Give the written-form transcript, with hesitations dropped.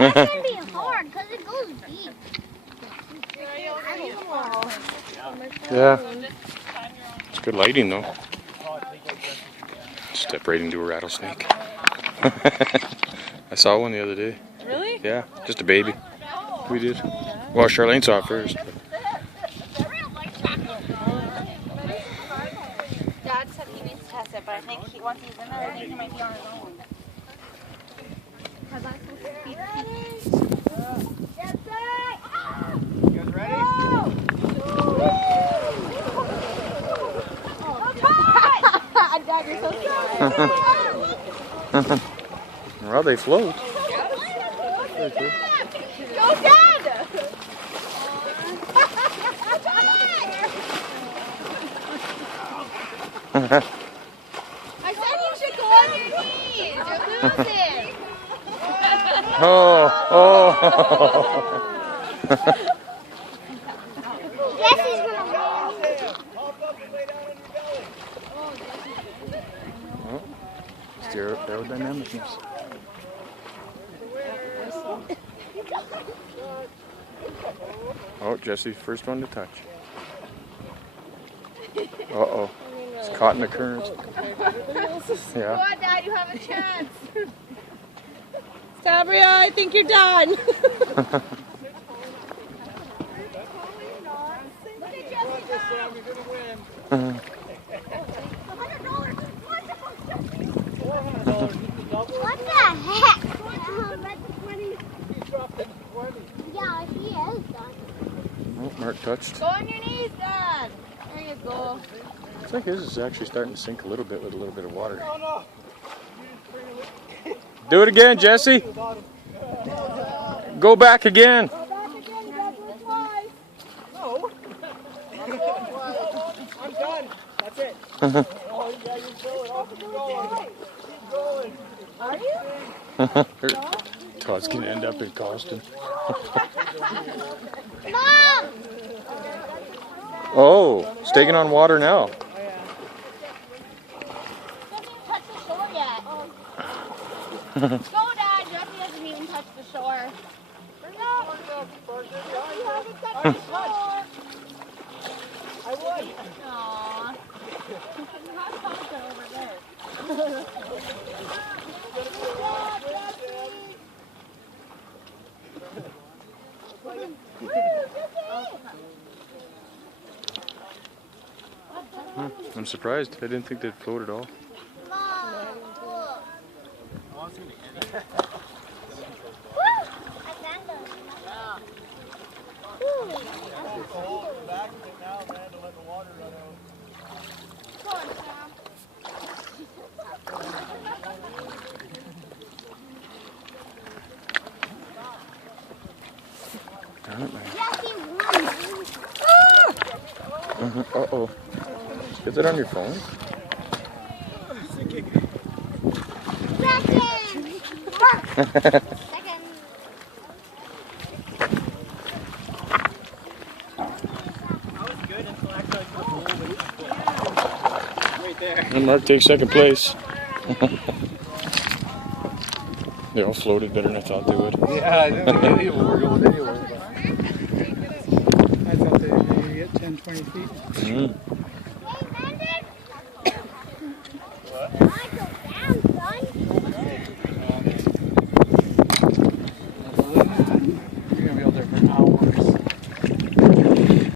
That's gonna be hard because it goes deep. Yeah. It's good lighting though. Step right into a rattlesnake. I saw one the other day. Really? Yeah, just a baby. We did. Well, Charlene saw it first. Dad said he needs to test it, but I think once he's in there, I think he might be on his own. Because I'm supposed to feed You guys ready? Dad, you're so sorry. Well, they float. Go, Dad! I said you should go on your knees. You're losing. Oh, oh. Jesse's gonna win. Aerodynamicness. Oh, Jesse, first one to touch. Uh-oh. It's caught in the current. Yeah. Go on, Dad. You have a chance. Sabria, I think you're done. Look at Jesse go. What the heck? Yeah, he is done. Oh, Mark touched. Go on your knees, Dad. There you go. I think his is actually starting to sink a little bit with a little bit of water. Do it again, Jesse. Go back again. No. I'm done. That's it. Oh, yeah, you're going off. Keep going. Are you? Todd's gonna end up in Coston. Mom! Oh, it's taking on water now. Doesn't touch the shore yet. Go, Dad. Jesse hasn't even touched the shore. I would. Aww. over there. I'm surprised. I didn't think they'd float at all. Mom, look. Darn it, man. Jesse won. Uh-oh. Is it on your phone? Second. And Mark takes second place. They all floated better than I thought they would. Yeah, I know. They were going anywhere. I thought they'd get 10, 20 feet. Mm.